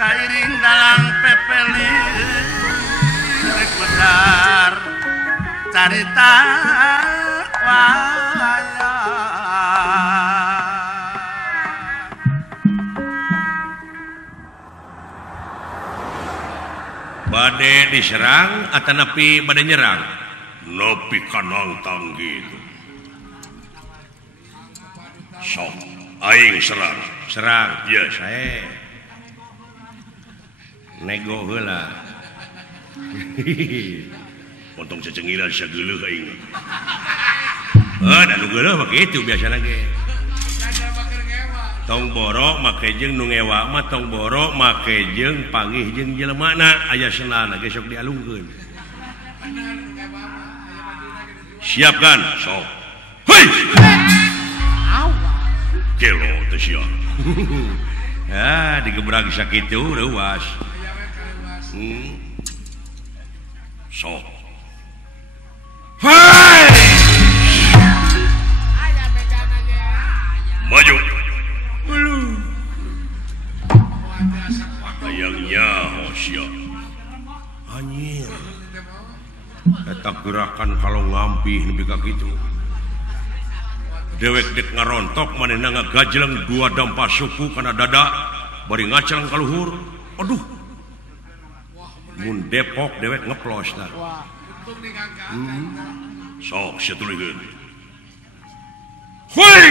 kairing dalang pepeli rek benar carita wayang bade diserang atau napi bade nyerang napi kanang tanggi sok aing serang ya saya nego heula potong cecengiran sageuleuh aing da nu geuleuh mah kitu biasana ge tong borok make jeung nu ngewa mah tong borok make jeung panggih jeung jelemana aya senana ge sok dialungkeun siapkan sok hei kelo teh sia digebrag sakitu reuas sok hei maju ayangnya sia anjir eta gerakan kalau ngampih nepi ka kitu dewek dek ngarontok manehna ngagajleng dua dampa suku kana dada bari ngacelang ka luhur aduh mun Depok dewek ngeplos tah sok satulikeun hoi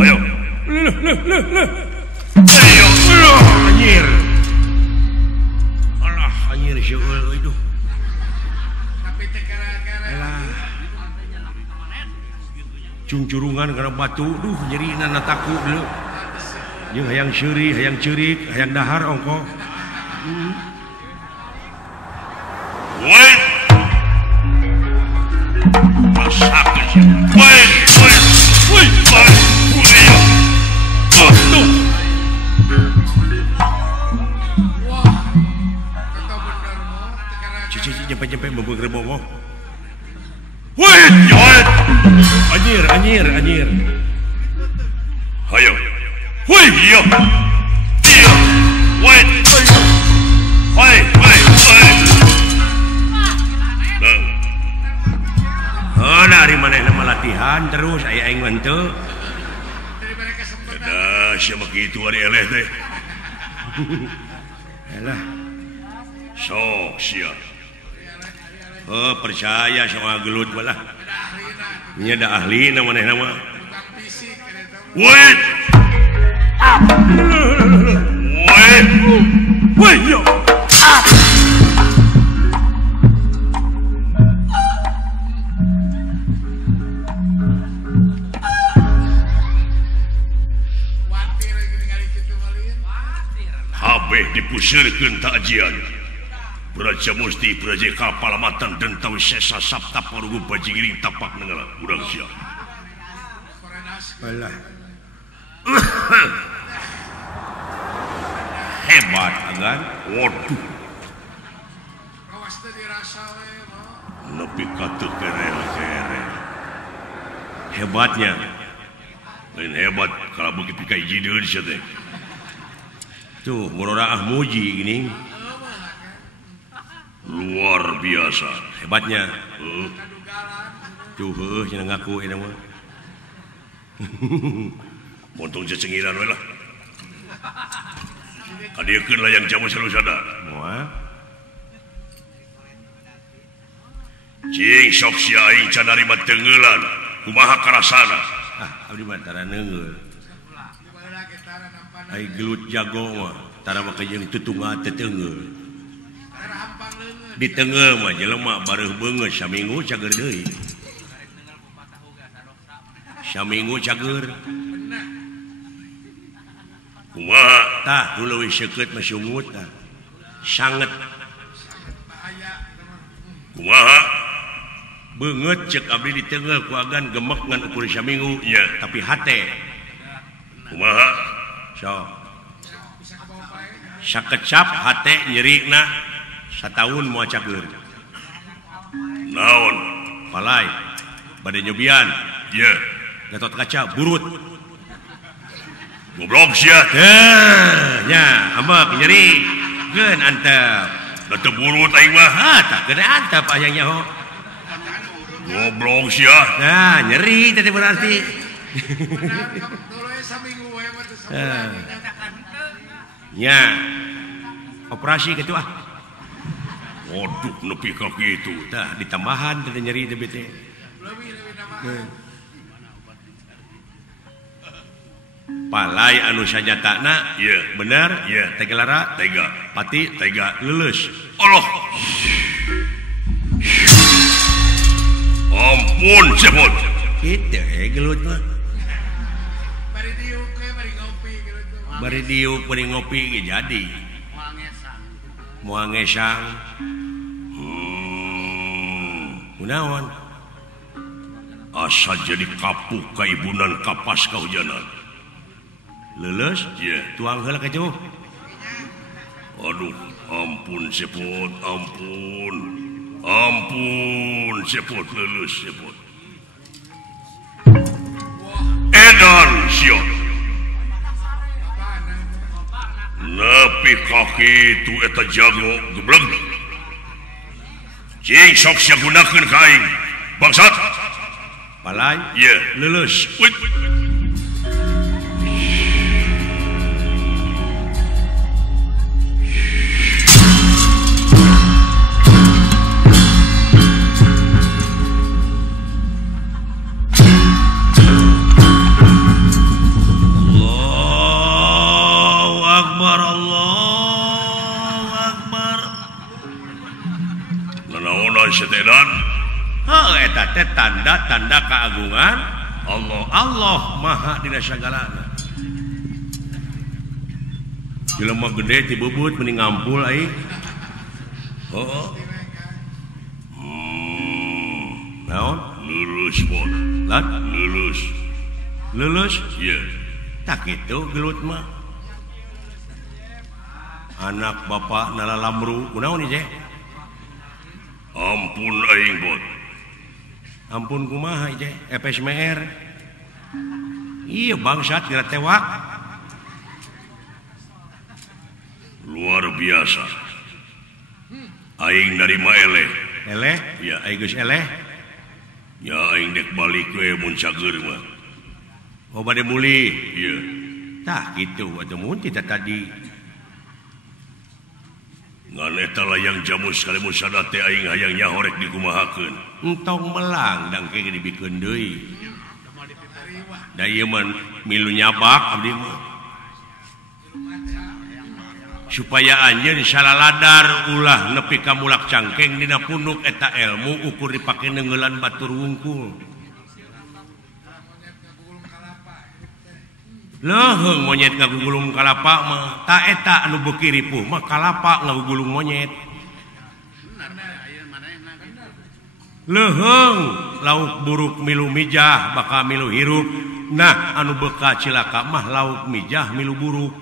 ayo ayo anjir alah anjir seueul euy duh cungcurungan karena batu duh nyerina na taku dulu jeung hayang seuri hayang ceurik hayang dahar ongko wait rasakeun sia wait cici jempe-jempe beubeung rebogoh wait anjir hayo woi iya wait dari manehna latihan terus aya aing mah teu da sia mah kitu ari eleh teh elah sok sia percaya sama gelut balah nya da ahli na manehna mah wait yo habeh dipusirkeun takjian Praja Musti Praja Kapal Matan dan Tawi Sesa Sabta Parugu Bajigiring tapak nengalah urang sia alah hebat agan waduh awas teh dirasa we nepi ka teu kere hebatnya lain hebat kalau begitu ka hiji deui sia teh tuh muraraah muji gini luar biasa hebatnya tuh cenah ngaku eta mah montong cecengiran we lah kadiekeun layang jamu salusada moal cing sok sia aing can narima teungeulan kumaha karasana abdi mah tara neungeul ai gelut jago mah tara mah jeung tutunga teu teungeul di teungel mah jelema bareuh beungeut saminggu cager deui saminggu cager kumaha tah nu leuwih seukeut mah sungut tah sanget kumaha beungeut ceuk abdi di teungel ku agan gemek ngan ukur saminggu nya tapi hate kumaha sok sakecap hate nyerina sataun moal cager naon palai bade nyobian ye gatot kaca burut goblok sia nya ambak nyeri keun antep da teu buru aing mah tak kena antep ayangnya ho goblok sia nah nyeri tadi berarti nya operasi gitu ah waduh nepi ka kitu tah ditambahan teh nyeri teh bete palai anu sajatana iya bener iya tega lara tega pati tega lulus Allah ampun cepot itu gelut mah bari diuk bari ngopi jadi moal ngesang kunaon asa jadi kapuk kaibunan kapas kahujanan lulus ya tuang heula ka jauh aduh ampun sepot ampun sepot lulus sepot edan siot nepi kaki itu eta jago geblek cing sok sia gunakeun ka aing bangsat palai ye lulus wait. Setelan eta teh tanda-tanda keagungan Allah maha dina sagalana jelema gede ti bubut mending ngampul aing naon lulus pot lat lulus iya tak kitu gelut mah anak bapak nalalamru kunaon ieu ampun aing bot ampun kumaha je FSMR iya bangsat kira tewak luar biasa aing narima eleh ya aing geus eleh ya aing dek balik we mun cager mah oh bade muli iya tah kitu atuh mun kita tadi ngan eta layang jamus kali musada teh aing hayang nyahorek dikumahakeun entong melang dang kege dibikeun deui da ieu mah milu nyabak abdi mah supaya anjeun salaladar ulah nepi ka mulak cangkeng dina punduk eta ilmu ukur dipake neungeulan batur wungkul leuheung monyet ngagugulung kalapa mah ta eta anu beuki ripuh mah kalapa ngagugulung monyet leuheung lauk buruk milu mijah bakal milu hirup nah anu beuka cilaka mah lauk mijah milu buruk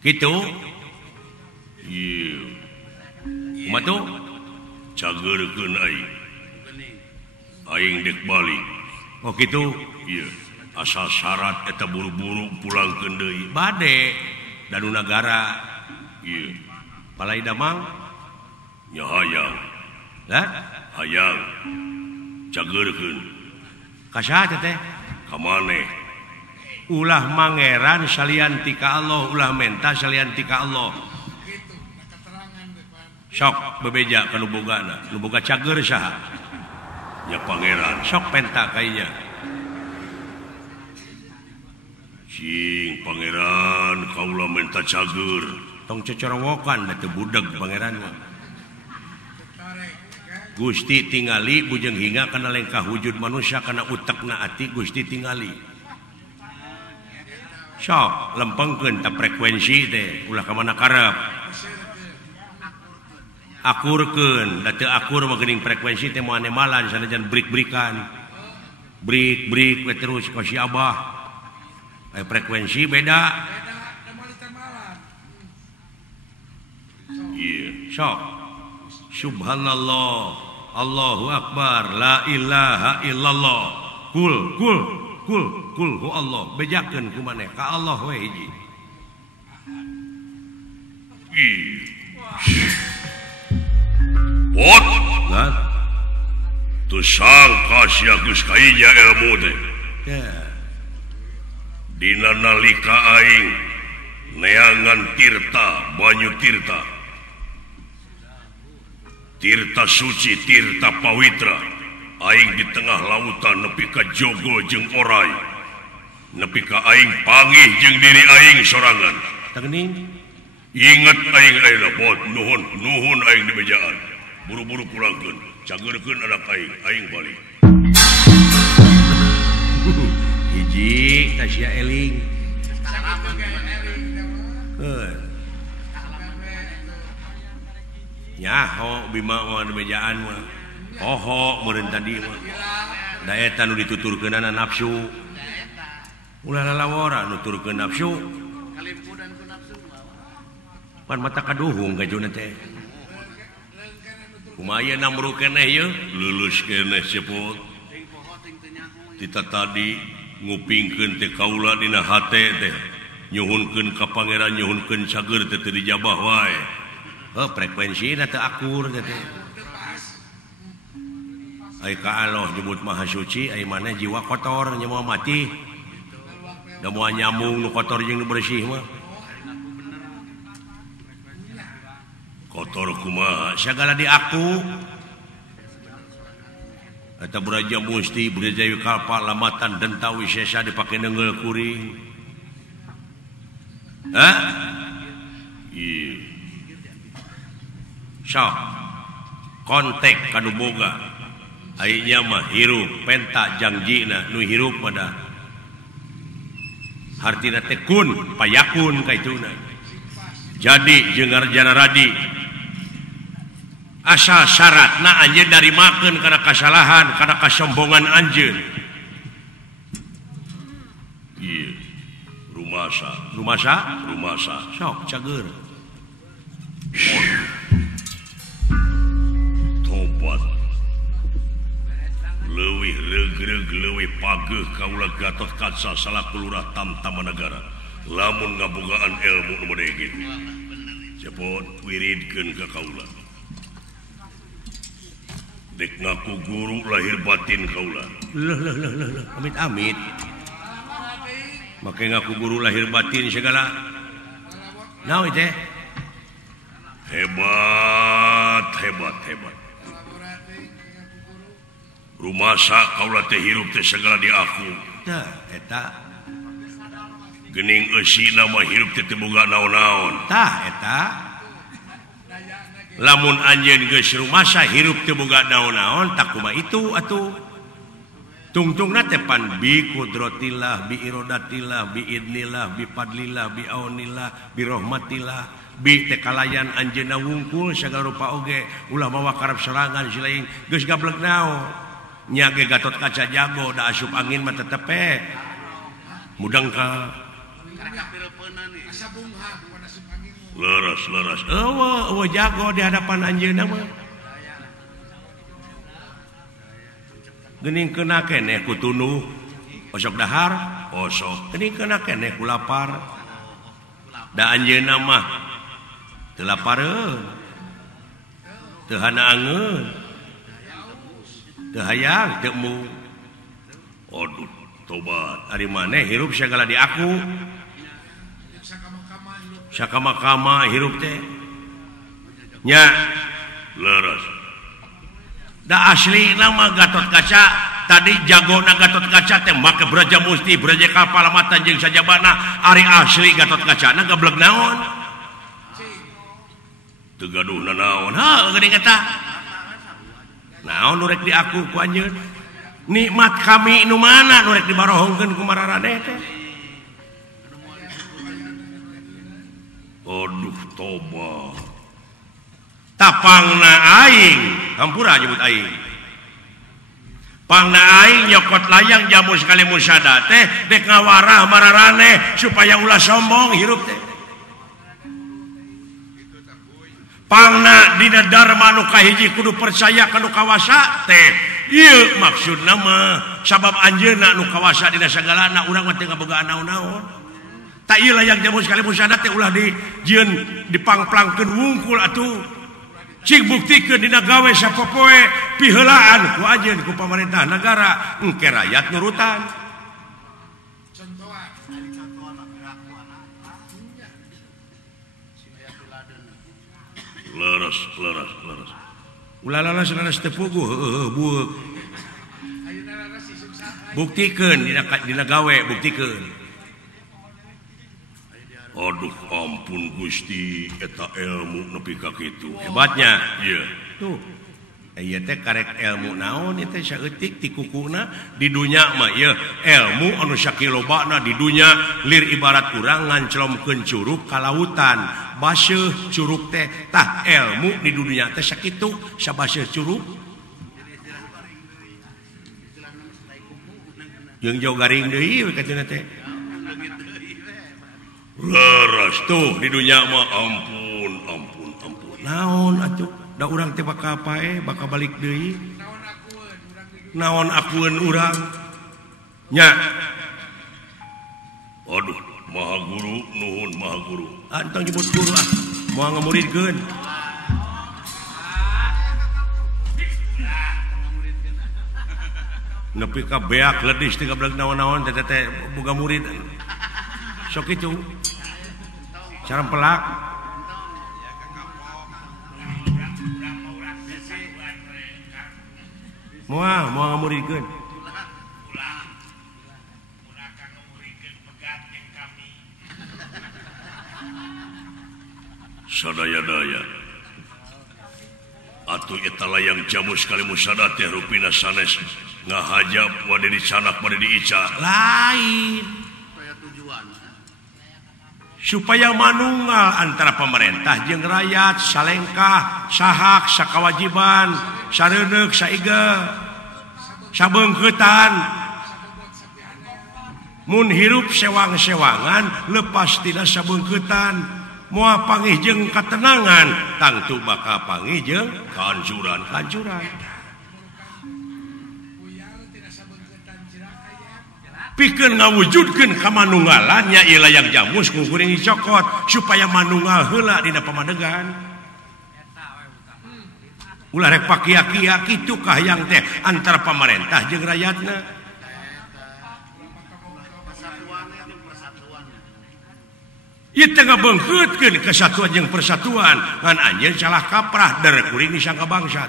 kitu ieu kumaha tuh cageurkeun aing dek balik oh kitu ieu asal syarat eta buru-buru pulangkeun deui bade danu nagara ieu palai damang nya hayang lah hayang cageurkeun ka saha teh ka maneh ulah mangeran salian ti ka Allah ulah menta salian ti ka Allah sok bebeja ka nu bogana nu boga cager saha nya pangeran sok penta kainya cing pangeran kaula menta cager tong cocorowokan da teu budag pangeran mah Gusti tingali bujeng hinga kana lengkah wujud manusia kana utekna ati Gusti tingali sok lempengkeun ta frekuensi teh ulah ka mana karep akurkeun da teu akur mah geuning frekuensi teh moal nemalan sanajan brik-brikan brik we terus ka si Abah frekuensi beda iya sok subhanallah Allahu akbar la ilaha illallah kul Allah bejakeun ku maneh ka Allah we hiji Pot nah tu sangka sia geus kainya ilmu teh ya dina nalika aing neangan tirta banyu tirta suci tirta pawitra aing di tengah lautan nepi ka jogo jeung orai nepi ka aing panggih jeung diri aing sorangan teuning inget aing ayeuna Pot nuhun aing di bejaan buru-buru pulangkeun cageurkeun anak aing balik hiji tasya eling nyaho bima mah di bejaan mah poho meureun tadi mah da eta nu dituturkeunana nafsu ulah lalawara nuturkeun nafsu pan mata kaduhung gajuna teh kumaha namru keneh ye lulus keneh cepot kita tadi ngupingkeun teh kaula dina hate teh nyuhunkeun ka pangeran nyuhunkeun cager teh teu dijabah wae frekuensina teu akur teh ai ka Allah nyebut maha suci ai maneh jiwa kotor nya moal mati da moal nyambung nu kotor jeung nu bersih mah kotor kumaha segala di aku eta Braja Musti Braja Kalpa lamatan denta wisesa dipake neungeul kuring iya sok kontek kanu boga ayeuna mah hirup penta jangjina nu hirup pada hartina teh kun payakun kaituna jadi jeung ngarjana radi asal syaratna anjeun dari makeun kana kasalahan kana kasombongan anjeun iya rumasa sok cager tobat leuwih regreg leuwih pageuh kaula Gatot Kaca salaku lurah Tamtamanagara lamun ngabogaan ilmu nu model kitu cepot wiridkeun ka kaula dek ngaku guru lahir batin kaula amit make ngaku guru lahir batin segala naon teh hebat rumasa kaula teh hirup teh segala di aku tah eta geuning eusina mah hirup teh teu boga naon-naon tah eta lamun anjeun geus rumasa hirup teu boga naon-naon tak kumaha itu atuh tungtungna teh pan bi qudratillah bi iradatillah bi idnillah bi fadlillah bi aunillah bi rahmatillah bi teh kalayan anjeunna wungkul sagala rupa oge ulah mawa karep serangan silaing geus gablek naon nya ge Gatot Kaca jago da asup angin mah tetep mudang ka leres eueuh jago di hadapan anjeunna mah geuning keuna keneh ku tunuh osok dahar osok geuning keuna keneh ku lapar da anjeunna mah teu lapareun teu hanaangeun teu hayang teu mu aduh tobat ari maneh hirup sagala di aku sakama-kama hirup teh nya leres da asli nama Gatot Kaca tadi jagona Gatot Kaca teh make Braja Musti Braja Kalpa lamatan jeung sajabana ari asli Gatot Kacana gablek naon teu gaduhna naon geuning eta naon nu rek di aku ku anjeun nikmat kami nu mana nu rek dibarohongkeun ku mararane teh aduh tobat tapangna aing hampura nyebut aing pangna aing nyokot layang jamu sekali musada teh dek ngawarah mararane supaya ulah sombong hirup teh Pangna dina dharma nu kahiji kudu percaya kanu kawasa teh. Ieu maksud nama sabab anjeunna nu kawasa dina sagalana urang mah teu ngabogaan naon-naon. Tak ieu layang jamu sekali musyadat teh ulah dijieun dipangplangkeun wungkul atuh. Cik buktikeun dina gawe sapopoe piheulaan ku anjeun ku pamarentah negara engke rakyat nurutan. Leres. Ulah sanes teu puguh bueuk. Buktikeun dina gawe buktikeun. Aduh ampun Gusti eta ilmu nepi ka kitu. Hebatnya. Ieu. Tuh. Ieu teh karek ilmu naon ieu teh saeutik ti kukuna di dunya mah ieu ilmu anu sakilobana di dunya lir ibarat urang nganclomkeun curug ka lautan. Baseuh curug teh tah ilmu di dunia teh sakitu sabaseuh curug. Jeung jauh garing deui we katuna teh. Leres tuh di dunia mah ampun. Naon atuh? Da urang teh bakal pae, bakal balik deui. Naon akueun urang? Nya. Aduh, Maha Guru, nuhun Maha Guru. Antang nyebut guru ah. Moal ngamuridkeun. Nepi ka beak ledis teh gablag naon-naon teh boga murid. Sok kitu. Cara pelak. Moal ngamuridkeun. Sadaya-daya atuh eta layang jamu sekali musadat teh rupina sanes ngahajab wade dicanak wade diica lain supaya manunggal antara pemerintah jeung rakyat salengkah sahak sakawajiban sareuneuh saiga sabeungkeutan mun hirup sewang-sewangan lepas tina sabeungkeutan moal panggih jeung katenangan tangtu bakal panggih jeung kanjuran pikeun ngawujudkeun kamanunggalan nya ieu layang jamus ku kuring dicokot supaya manunggal heula dina pamadegan ulah rek pakia-kia kitu kahayang teh antara pamarentah jeung rakyatna. Ieu teh ngabeungkeutkeun kesatuan jeung persatuan ngan anjeun salah kaprah der kuring disangka bangsat.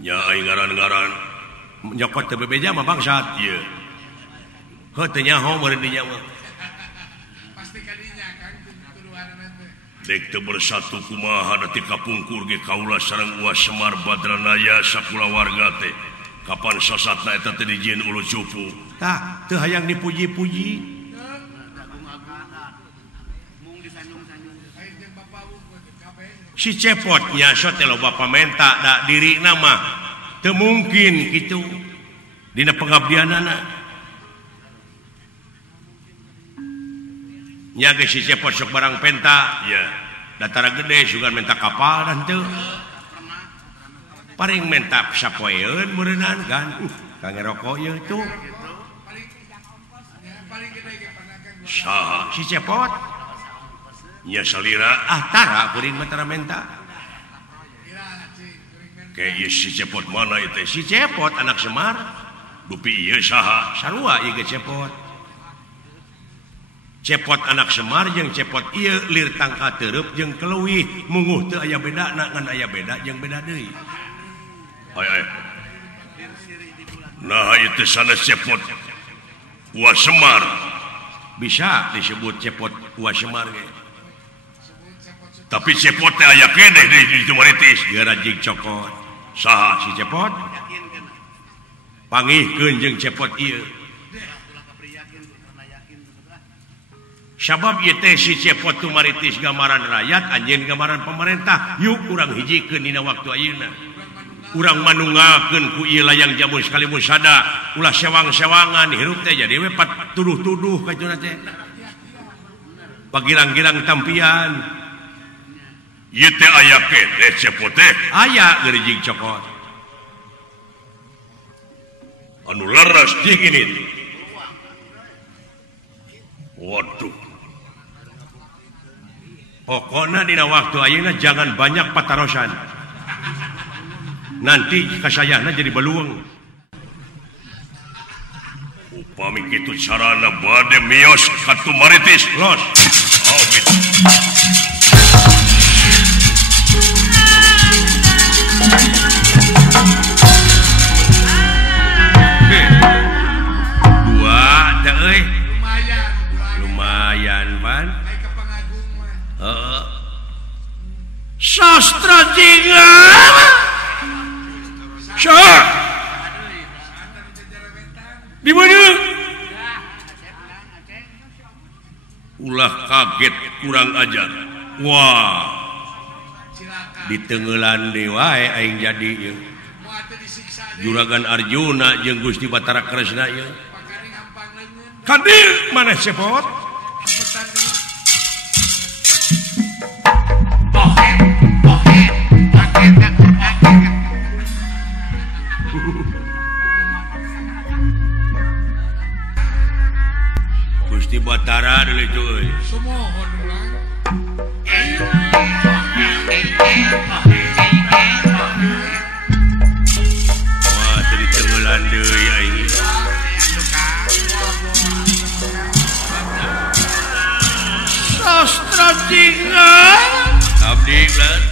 Nya aing ngaran-ngaran nyokot teu bebeja mah bangsat. Ieu. Heuh teu nyaho meureun dinya mah. Pasti kadinya kan tuduhanna teh. Dek teu bersatu kumaha da ti kapungkur ge kaula sareng Uas Semar Badranaya sakulawarga teh. Kapan sasatna eta teh dijieun ulu cupu. Tah teu hayang dipuji-puji. Si cepotnya so teh loba pamenta da diri nama teu mungkin kitu dina pengabdianana nya ge si cepot sok barang penta ya datara gede sugan menta kapal dan teu paring menta sapoeun meureunan kan kangge rokok ieu tuh saha si cepot nya salira tara kuring matara menta ke ieu si cepot mana ieu teh si cepot anak Semar dupi ieu saha sarua ieu ge cepot anak Semar jeung cepot ieu lir tangka teureub jeung keleuwih munguh teu aya bedana ngan aya beda jeung beda deui ay nah ieu teh sanes cepot Uas Semar bisa disebut cepot Uas Semar ge. Tapi cepot teh aya keneh di Tumaritis gara jig cokot saha si cepot pangihkeun jeung cepot ieu sabab ieu teh si cepot Tumaritis gambaran rakyat anjeun gambaran pemerintah yuk urang hijikeun dina waktu ayeuna urang manunggalkeun ku ieu layang jamu sekali musada ulah sewang-sewangan hirup teh jadi we pat tuduh-tuduh ka cenah teh pagilang-gilang tampian ieu teh aya keneh cepot teh aya gerijing cokot anu leres jeung ini. Waduh. Pokoknya dina waktu ayeuna jangan banyak patarosan. Nanti kasayana jadi beluang. Upami kitu carana bade mios katu maritis. Los. Oh gitu. Dua, teh euy. Lumayan. Lumayan, Pan. Naik ke pengagung mah. Sastra jingga. Syah. Antar jajaretan. Di mana? Ulah kaget kurang ajar. Wah. Silakan. Di tenggelan wae aing jadi ieu. Moal teu disiksa deui. Juragan Arjuna jeung Gusti Batara Kresna ieu. Pakari ngampang leungeun. Kadi maneh cepot? Cepetan deui. Gusti Batara deuleu cuy. Sumohon ulang. Wah, tadi tenggelan deui aing. Sastra jingga. Abdi lan.